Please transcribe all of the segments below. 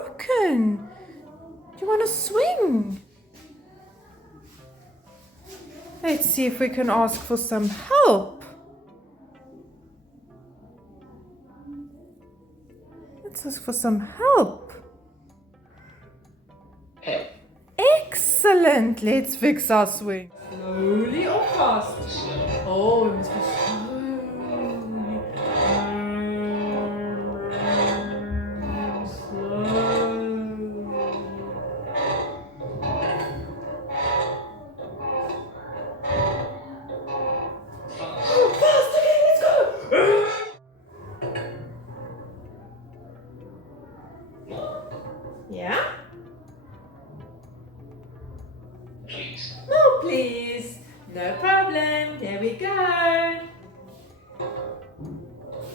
broken. Do you want to swing? Let's see if we can ask for some help. Let's ask for some help. Excellent. Let's fix our swing. Slowly or fast? Oh, we must be slowly. Yeah? Please. No, please. No problem. There we go.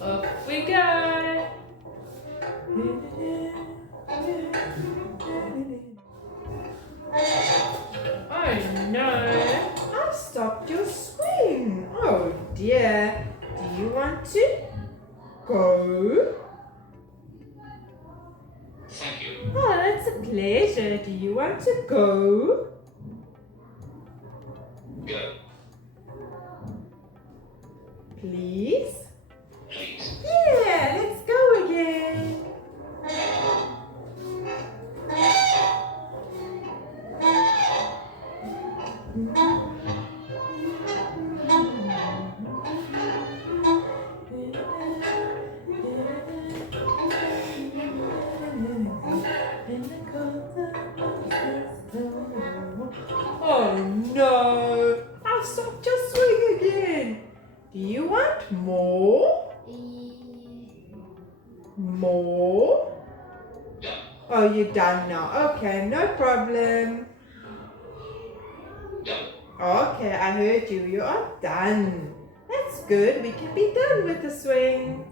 Up we go. Oh no. I've stopped your swing. Oh dear. Do you want to go? Thank you. Oh, that's a pleasure. Do you want to go? Go. Please? Please. Yeah, let's go again. Oh no! I've stopped your swing again. Do you want more? More? Done. Oh, you're done now. Okay, no problem. Done. Okay, I heard you. You are done. That's good. We can be done with the swing.